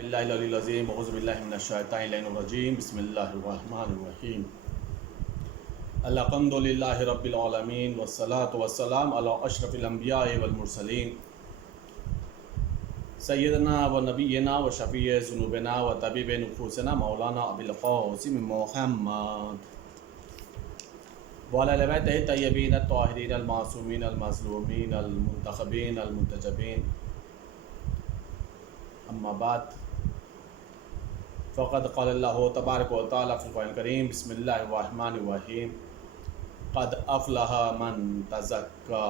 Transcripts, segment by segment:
باللہ العلی العظیم اعوذ باللہ من الشیطان الرجیم بسم اللہ الرحمن الرحیم الحمد للہ رب العالمین والصلاة والسلام علی اشرف الانبیاء والمرسلین سیدنا و نبینا و شفیع ذنوبنا و طبیب نفوسنا مولانا ابی القاسم محمد وعلی آل بیتہ الطیبین الطاہرین المعصومین المظلومین المنتخبین المنتجبین اما بعد فقد قال اللہ تبارک و تعالی فی القرآن الکریم بسم اللہ الرحمن الرحیم قد افلح من تزکا۔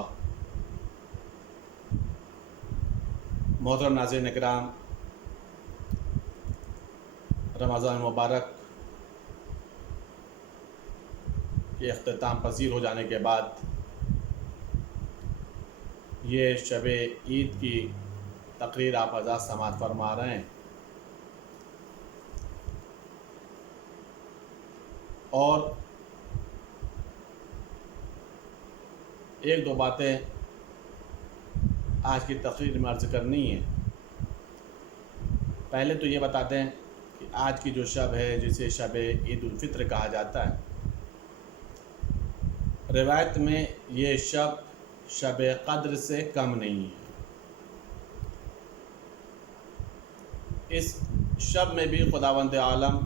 محترم ناظرین اکرام، رمضان مبارک کے اختتام پذیر ہو جانے کے بعد یہ شب عید کی تقریر آپ حضرات سماعت فرما رہے ہیں، اور ایک دو باتیں آج کی تقریر میں عرض کرنی ہے۔ پہلے تو یہ بتاتے ہیں کہ آج کی جو شب ہے جسے شب عید الفطر کہا جاتا ہے، روایت میں یہ شب قدر سے کم نہیں ہے۔ اس شب میں بھی خداوند عالم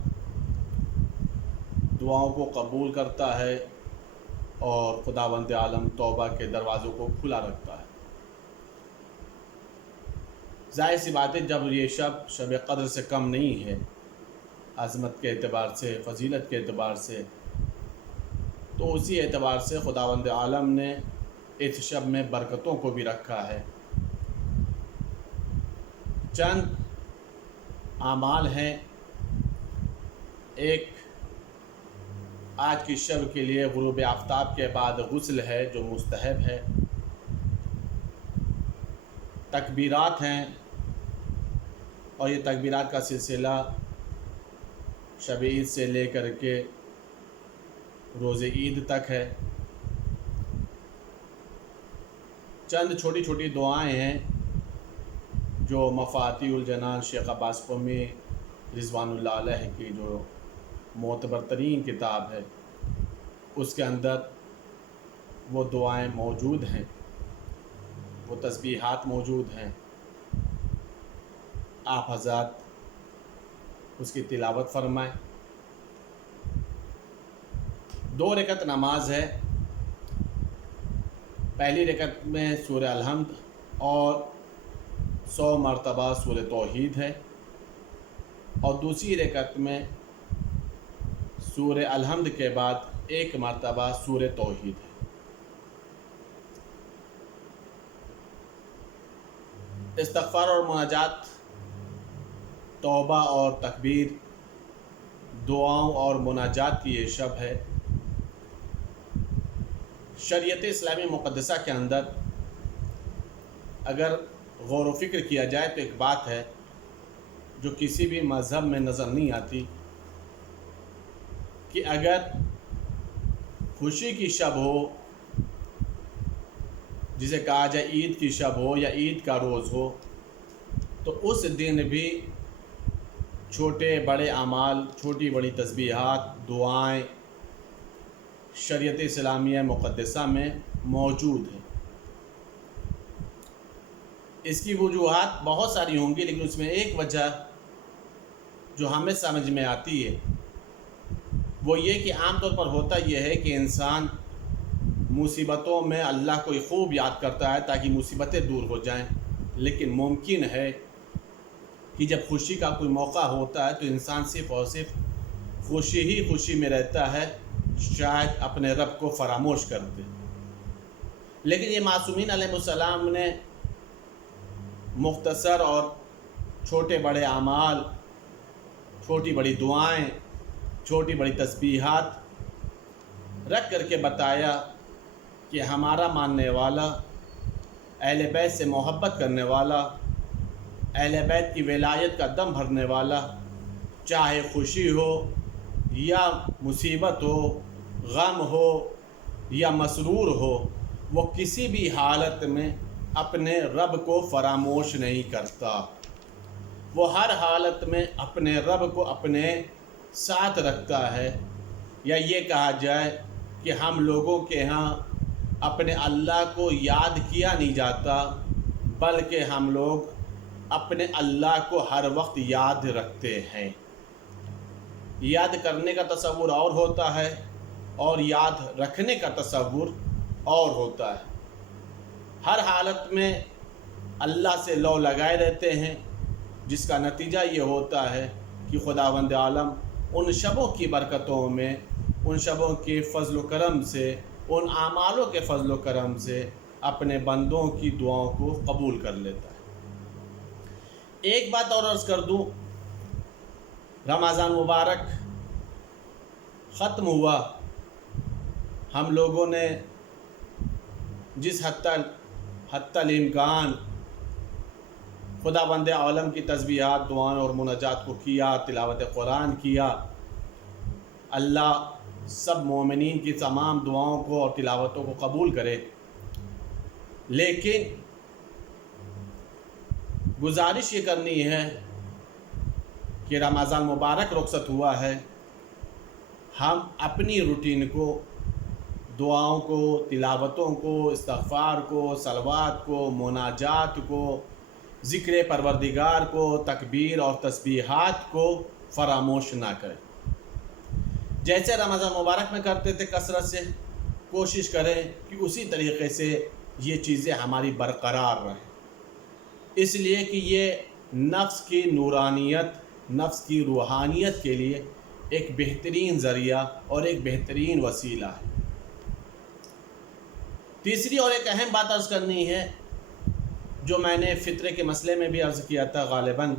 دعاؤں کو قبول کرتا ہے اور خداوند عالم توبہ کے دروازوں کو کھلا رکھتا ہے۔ ظاہر سی بات ہے، جب یہ شب قدر سے کم نہیں ہے عظمت کے اعتبار سے، فضیلت کے اعتبار سے، تو اسی اعتبار سے خداوند عالم نے اس شب میں برکتوں کو بھی رکھا ہے۔ چند اعمال ہیں۔ ایک، آج کی شب کے لیے غروب آفتاب کے بعد غسل ہے جو مستحب ہے۔ تکبیرات ہیں، اور یہ تکبیرات کا سلسلہ شب عید سے لے کر کے روز عید تک ہے۔ چند چھوٹی چھوٹی دعائیں ہیں جو مفاتیح الجنان شیخ عباس قمی رضوان اللہ علیہ کی جو معتبر ترین کتاب ہے، اس کے اندر وہ دعائیں موجود ہیں، وہ تسبیحات موجود ہیں۔ آپ حضرات اس کی تلاوت فرمائیں۔ 2 رکعت نماز ہے۔ پہلی رکعت میں سورہ الحمد اور 100 مرتبہ سورہ توحید ہے، اور دوسری رکعت میں سورہ الحمد کے بعد 1 مرتبہ سورہ توحید ہے۔ استغفار اور مناجات، توبہ اور تکبیر، دعاؤں اور مناجات کی یہ شب ہے۔ شریعت اسلامی مقدسہ کے اندر اگر غور و فکر کیا جائے تو ایک بات ہے جو کسی بھی مذہب میں نظر نہیں آتی، کہ اگر خوشی کی شب ہو، جسے کہا جائے عید کی شب ہو یا عید کا روز ہو، تو اس دن بھی چھوٹے بڑے اعمال، چھوٹی بڑی تسبیحات، دعائیں شریعت اسلامیہ مقدسہ میں موجود ہیں۔ اس کی وجوہات بہت ساری ہوں گی، لیکن اس میں ایک وجہ جو ہمیں سمجھ میں آتی ہے وہ یہ کہ عام طور پر ہوتا یہ ہے کہ انسان مصیبتوں میں اللہ کو خوب یاد کرتا ہے تاکہ مصیبتیں دور ہو جائیں، لیکن ممکن ہے کہ جب خوشی کا کوئی موقع ہوتا ہے تو انسان صرف اور صرف خوشی ہی خوشی میں رہتا ہے، شاید اپنے رب کو فراموش کر دے۔ لیکن یہ معصومین علیہ السلام نے مختصر اور چھوٹے بڑے اعمال، چھوٹی بڑی دعائیں، چھوٹی بڑی تسبیحات رکھ کر کے بتایا کہ ہمارا ماننے والا، اہل بیت سے محبت کرنے والا، اہل بیت کی ولایت کا دم بھرنے والا، چاہے خوشی ہو یا مصیبت ہو، غم ہو یا مسرور ہو، وہ کسی بھی حالت میں اپنے رب کو فراموش نہیں کرتا۔ وہ ہر حالت میں اپنے رب کو اپنے ساتھ رکھتا ہے، یا یہ کہا جائے کہ ہم لوگوں کے ہاں اپنے اللہ کو یاد کیا نہیں جاتا، بلکہ ہم لوگ اپنے اللہ کو ہر وقت یاد رکھتے ہیں۔ یاد کرنے کا تصور اور ہوتا ہے اور یاد رکھنے کا تصور اور ہوتا ہے۔ ہر حالت میں اللہ سے لو لگائے رہتے ہیں، جس کا نتیجہ یہ ہوتا ہے کہ خداوند عالم ان شبوں کی برکتوں میں، ان شبوں کے فضل و کرم سے، ان اعمالوں کے فضل و کرم سے اپنے بندوں کی دعاؤں کو قبول کر لیتا ہے۔ ایک بات اور عرض کر دوں، رمضان مبارک ختم ہوا، ہم لوگوں نے جس حد الامکان خداوند عالم کی تسبیحات، دعائیں اور مناجات کو کیا، تلاوت قرآن کیا۔ اللہ سب مومنین کی تمام دعاؤں کو اور تلاوتوں کو قبول کرے، لیکن گزارش یہ کرنی ہے کہ رمضان مبارک رخصت ہوا ہے، ہم اپنی روٹین کو، دعاؤں کو، تلاوتوں کو، استغفار کو، صلوات کو، مناجات کو، ذکر پروردگار کو، تکبیر اور تسبیحات کو فراموش نہ کریں۔ جیسے رمضان مبارک میں کرتے تھے کثرت سے، کوشش کریں کہ اسی طریقے سے یہ چیزیں ہماری برقرار رہیں، اس لیے کہ یہ نفس کی نورانیت، نفس کی روحانیت کے لیے ایک بہترین ذریعہ اور ایک بہترین وسیلہ ہے۔ تیسری اور ایک اہم بات عرض کرنی ہے، جو میں نے فطرے کے مسئلے میں بھی عرض کیا تھا غالباً،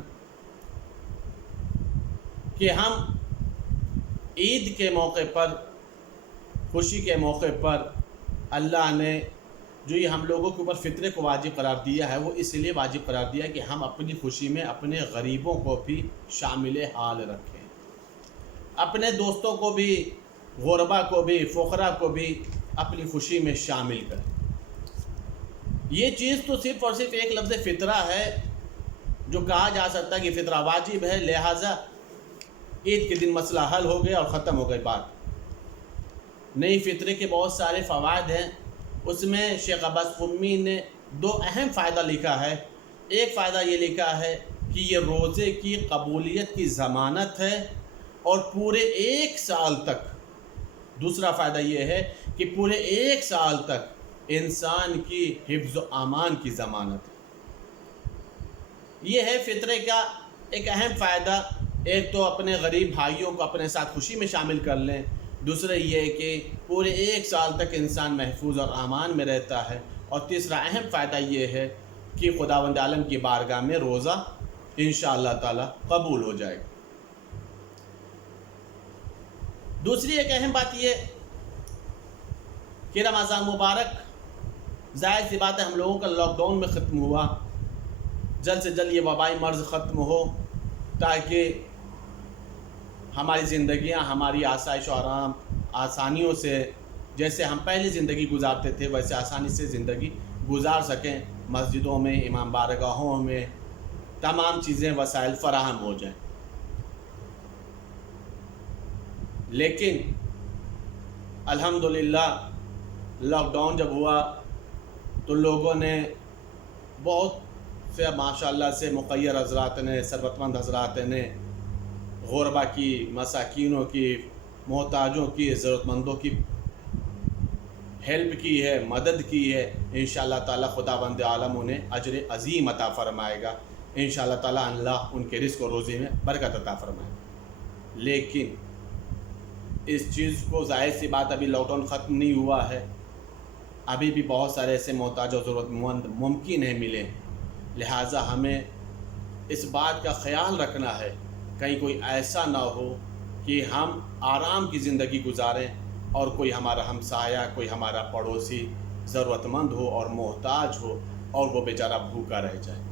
کہ ہم عید کے موقع پر، خوشی کے موقع پر اللہ نے جو یہ ہم لوگوں کے اوپر فطرے کو واجب قرار دیا ہے، وہ اس لیے واجب قرار دیا کہ ہم اپنی خوشی میں اپنے غریبوں کو بھی شامل حال رکھیں، اپنے دوستوں کو بھی، غربا کو بھی، فقراء کو بھی اپنی خوشی میں شامل کریں۔ یہ چیز تو صرف اور صرف ایک لفظ فطرہ ہے جو کہا جا سکتا ہے کہ فطرہ واجب ہے، لہٰذا عید کے دن مسئلہ حل ہو گیا اور ختم ہو گئی بات۔ نئی فطرے کے بہت سارے فوائد ہیں، اس میں شیخ عباس قمی نے دو اہم فائدہ لکھا ہے۔ ایک فائدہ یہ لکھا ہے کہ یہ روزے کی قبولیت کی ضمانت ہے اور پورے ایک سال تک، دوسرا فائدہ یہ ہے کہ پورے ایک سال تک انسان کی حفظ و امان کی ضمانت ہے۔ یہ ہے فطرے کا ایک اہم فائدہ۔ ایک تو اپنے غریب بھائیوں کو اپنے ساتھ خوشی میں شامل کر لیں، دوسرا یہ کہ پورے ایک سال تک انسان محفوظ اور امان میں رہتا ہے، اور تیسرا اہم فائدہ یہ ہے کہ خداوند عالم کی بارگاہ میں روزہ انشاءاللہ تعالی قبول ہو جائے گا۔ دوسری ایک اہم بات یہ کہ رمضان مبارک، ظاہر سی بات ہے ہم لوگوں کا لاک ڈاؤن میں ختم ہوا، جلد سے جلد یہ وبائی مرض ختم ہو تاکہ ہماری زندگیاں، ہماری آسائش و آرام، آسانیوں سے جیسے ہم پہلے زندگی گزارتے تھے ویسے آسانی سے زندگی گزار سکیں، مسجدوں میں، امام بارگاہوں میں تمام چیزیں، وسائل فراہم ہو جائیں۔ لیکن الحمدللہ لاک ڈاؤن جب ہوا تو لوگوں نے، بہت سے ماشاءاللہ سے مخیر حضرات نے، ثروت مند حضرات نے غربا کی، مساکینوں کی، محتاجوں کی، ضرورت مندوں کی ہیلپ کی ہے، مدد کی ہے۔ انشاءاللہ تعالی خداوند عالم انہیں اجر عظیم عطا فرمائے گا، انشاءاللہ تعالی اللہ ان کے رزق و روزی میں برکت عطا فرمائے گا۔ لیکن اس چیز کو، ظاہر سی بات ابھی لاک ڈاؤن ختم نہیں ہوا ہے، ابھی بھی بہت سارے ایسے محتاج اور ضرورت مند ممکن ہے ملے، لہٰذا ہمیں اس بات کا خیال رکھنا ہے کہیں کوئی ایسا نہ ہو کہ ہم آرام کی زندگی گزاریں اور کوئی ہمارا ہمسایہ، کوئی ہمارا پڑوسی ضرورت مند ہو اور محتاج ہو اور وہ بیچارہ بھوکا رہ جائے۔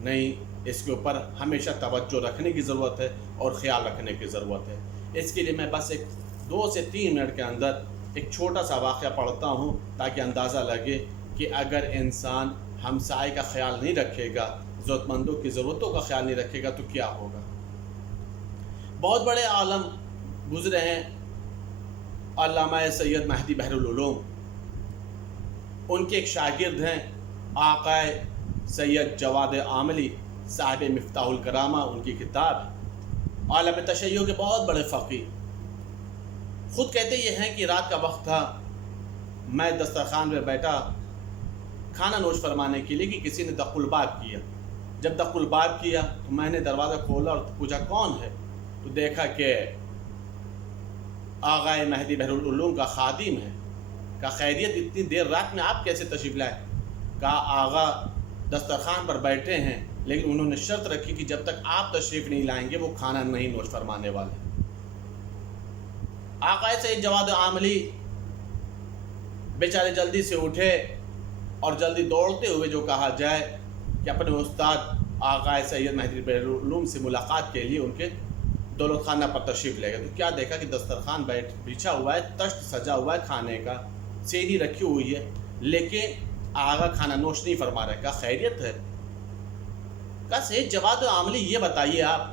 نہیں، اس کے اوپر ہمیشہ توجہ رکھنے کی ضرورت ہے اور خیال رکھنے کی ضرورت ہے۔ اس کے لیے میں بس ایک 2 سے 3 منٹ کے اندر ایک چھوٹا سا واقعہ پڑھتا ہوں تاکہ اندازہ لگے کہ اگر انسان ہمسائے کا خیال نہیں رکھے گا، ضرورتمندوں کی ضرورتوں کا خیال نہیں رکھے گا تو کیا ہوگا؟ بہت بڑے عالم گزرے ہیں، علامہ سید مہدی بحرالعلوم، ان کے ایک شاگرد ہیں آقا سید جواد عاملی صاحب مفتاح الکرامہ، ان کی کتاب ہے، عالم تشیع کے بہت بڑے فقیہ، خود کہتے یہ ہیں کہ رات کا وقت تھا، میں دسترخوان پہ بیٹھا کھانا نوش فرمانے کے لیے کہ کسی نے دق الباب کیا۔ جب دق الباب کیا تو میں نے دروازہ کھولا اور پوچھا کون ہے، تو دیکھا کہ آقا مہدی بحرالعلوم کا خادم ہے۔ کہا خیریت، اتنی دیر رات میں آپ کیسے تشریف لائے؟ کہا آقا دسترخوان پر بیٹھے ہیں، لیکن انہوں نے شرط رکھی کہ جب تک آپ تشریف نہیں لائیں گے وہ کھانا نہیں نوش فرمانے والے۔ آقا سید جواد عاملی بیچارے جلدی سے اٹھے اور جلدی دوڑتے ہوئے جو کہا جائے کہ اپنے استاد آقا سید مہدی بحرالعلوم سے ملاقات کے لیے ان کے دولت خانہ پر تشریف لے گئے، تو کیا دیکھا کہ دسترخوان بچھا ہوا ہے، تشت سجا ہوا ہے کھانے کا، سینی رکھی ہوئی ہے، لیکن آقا کھانا نوش نہیں فرما رہے۔ کہا خیریت ہے؟ کہا سید جواد عاملی یہ بتائیے آپ،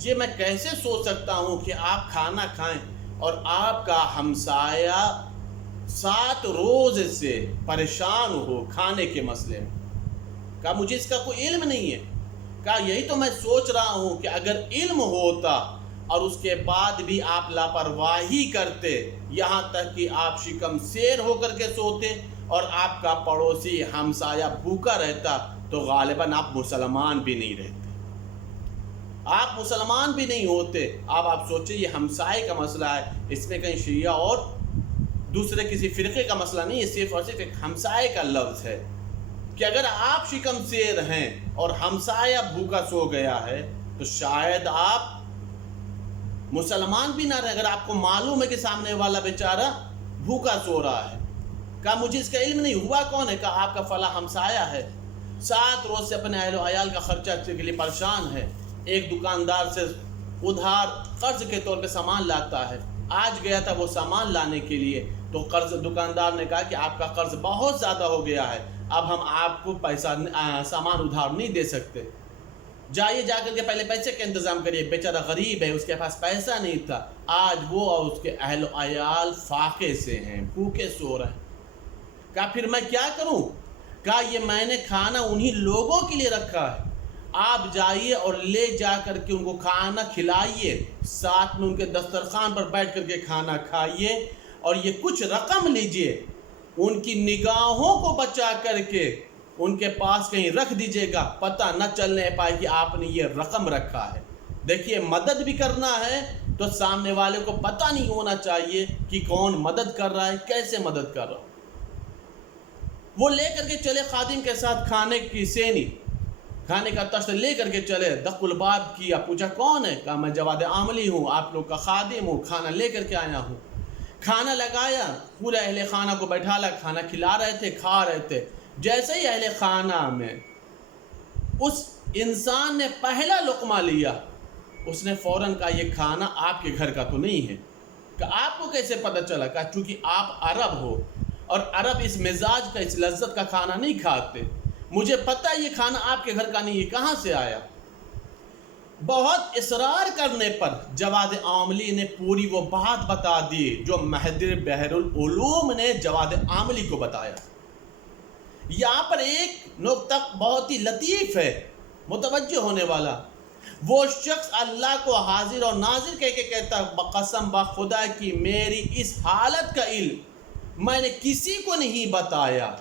یہ میں کیسے سوچ سکتا ہوں کہ آپ کھانا کھائیں اور آپ کا ہمسایہ 7 روز سے پریشان ہو کھانے کے مسئلے میں؟ کہا مجھے اس کا کوئی علم نہیں ہے۔ کہا یہی تو میں سوچ رہا ہوں کہ اگر علم ہوتا اور اس کے بعد بھی آپ لاپرواہی کرتے، یہاں تک کہ آپ شکم سیر ہو کر کے سوتے اور آپ کا پڑوسی ہمسایہ بھوکا رہتا، تو غالباً آپ مسلمان بھی نہیں رہتے، آپ مسلمان بھی نہیں ہوتے۔ اب آپ سوچیں یہ ہمسائے کا مسئلہ ہے، اس میں کہیں شیعہ اور دوسرے کسی فرقے کا مسئلہ نہیں، یہ صرف اور صرف ایک ہمسائے کا لفظ ہے کہ اگر آپ شکم سیر ہیں اور ہمسایہ بھوکا سو گیا ہے تو شاید آپ مسلمان بھی نہ رہے، اگر آپ کو معلوم ہے کہ سامنے والا بیچارہ بھوکا سو رہا ہے۔ کہا مجھے اس کا علم نہیں، ہوا کون ہے؟ کہا آپ کا فلاں ہمسایہ ہے، 7 روز سے اپنے اہل و عیال کا خرچہ کے لیے پریشان ہے، ایک دکاندار سے ادھار قرض کے طور پہ سامان لاتا ہے، آج گیا تھا وہ سامان لانے کے لیے تو دکاندار نے کہا کہ آپ کا قرض بہت زیادہ ہو گیا ہے، اب ہم آپ کو سامان ادھار نہیں دے سکتے، جائیے جا کر کے پہلے پیسے کا انتظام کریے۔ بیچارہ غریب ہے، اس کے پاس پیسہ نہیں تھا، آج وہ اور اس کے اہل و عیال فاقے سے ہیں، بھوکے سو رہے ہیں۔ کہا پھر میں کیا کروں؟ کہا یہ میں نے کھانا انہی لوگوں کے لیے رکھا ہے، آپ جائیے اور لے جا کر کے ان کو کھانا کھلائیے، ساتھ میں ان کے دسترخوان پر بیٹھ کر کے کھانا کھائیے، اور یہ کچھ رقم لیجئے، ان کی نگاہوں کو بچا کر کے ان کے پاس کہیں رکھ دیجئے گا، پتہ نہ چلنے پائے کہ آپ نے یہ رقم رکھا ہے۔ دیکھیے مدد بھی کرنا ہے تو سامنے والے کو پتہ نہیں ہونا چاہیے کہ کون مدد کر رہا ہے، کیسے مدد کر رہا ہے۔ وہ لے کر کے چلے خادم کے ساتھ کھانے کی سینی، کھانے کا تشت لے کر کے چلے، دق الباب کیا، پوچھا کون ہے؟ کہا میں جواد عاملی ہوں، آپ لوگ کا خادم ہوں، کھانا لے کر کے آیا ہوں۔ کھانا لگایا، پورے اہل خانہ کو بیٹھا لا، کھانا کھلا رہے تھے، کھا رہے تھے۔ جیسے ہی اہل خانہ میں اس انسان نے پہلا لقمہ لیا، اس نے فوراً کہا یہ کھانا آپ کے گھر کا تو نہیں ہے۔ کہ آپ کو کیسے پتہ چلا؟ کہا چونکہ آپ عرب ہو اور عرب اس مزاج کا، اس لذت کا کھانا نہیں کھاتے، مجھے پتہ یہ کھانا آپ کے گھر کا نہیں، یہ کہاں سے آیا؟ بہت اصرار کرنے پر جواد عاملی نے پوری وہ بات بتا دی جو مہدی بحرالعلوم نے جواد عاملی کو بتایا۔ یہاں پر ایک نقطہ بہت ہی لطیف ہے، متوجہ ہونے والا۔ وہ شخص اللہ کو حاضر اور ناظر کہہ کے کہتا قسم بخدا کی میری اس حالت کا علم میں نے کسی کو نہیں بتایا،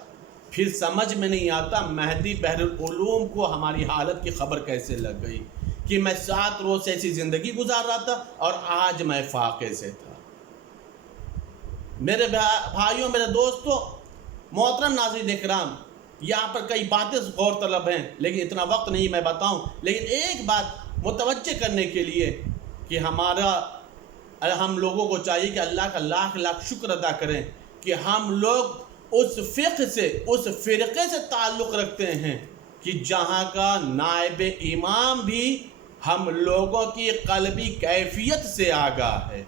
پھر سمجھ میں نہیں آتا مہدی بحرالعلوم کو ہماری حالت کی خبر کیسے لگ گئی کہ میں 7 روز سے ایسی زندگی گزار رہا تھا اور آج میں فاقے سے تھا۔ میرے بھائیوں، میرے دوستوں، محترم ناظرین اکرام، یہاں پر کئی باتیں غور طلب ہیں لیکن اتنا وقت نہیں میں بتاؤں، لیکن ایک بات متوجہ کرنے کے لیے کہ ہم لوگوں کو چاہیے کہ اللہ کا لاکھ لاکھ شکر ادا کریں کہ ہم لوگ اس فقہ سے، اس فرقے سے تعلق رکھتے ہیں کہ جہاں کا نائب امام بھی ہم لوگوں کی قلبی کیفیت سے آگاہ ہے،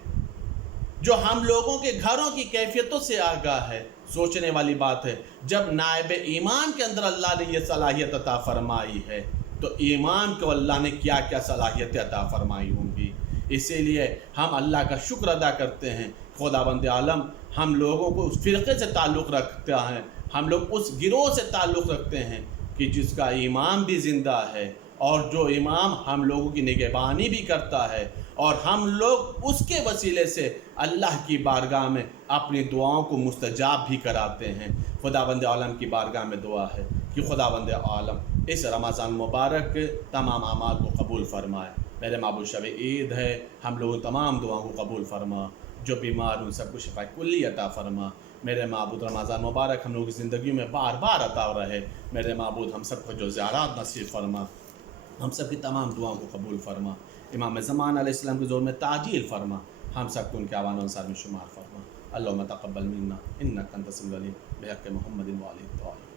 جو ہم لوگوں کے گھروں کی کیفیتوں سے آگاہ ہے۔ سوچنے والی بات ہے، جب نائب ایمان کے اندر اللہ نے یہ صلاحیت عطا فرمائی ہے تو ایمان کو اللہ نے کیا کیا صلاحیتیں عطا فرمائی ہوں گی۔ اسی لیے ہم اللہ کا شکر ادا کرتے ہیں، خداوند عالم ہم لوگوں کو اس فرقے سے تعلق رکھتا ہے، ہم لوگ اس گروہ سے تعلق رکھتے ہیں کہ جس کا امام بھی زندہ ہے، اور جو امام ہم لوگوں کی نگہبانی بھی کرتا ہے، اور ہم لوگ اس کے وسیلے سے اللہ کی بارگاہ میں اپنی دعاؤں کو مستجاب بھی کراتے ہیں۔ خداوند عالم کی بارگاہ میں دعا ہے کہ خداوند عالم اس رمضان مبارک کے تمام اعمال کو قبول فرمائے۔ میرے معبود شب عید ہے، ہم لوگوں تمام دعاؤں کو قبول فرما، جو بیمار ان سب کو شفا کلی عطا فرما۔ میرے معبود رمضان مبارک ہم لوگوں کی زندگی میں بار بار عطا رہے۔ میرے معبود ہم سب کو جو زیارات نصیب فرما، ہم سب کی تمام دعاؤں کو قبول فرما۔ امام زمان علیہ السلام کے ظہور میں تعجیل فرما، ہم سب کو ان کے اعوان و انصار میں شمار فرما۔ اللہم تقبل منا انک انت السمیع العلیم بحق محمد و آلہ الطاہرین۔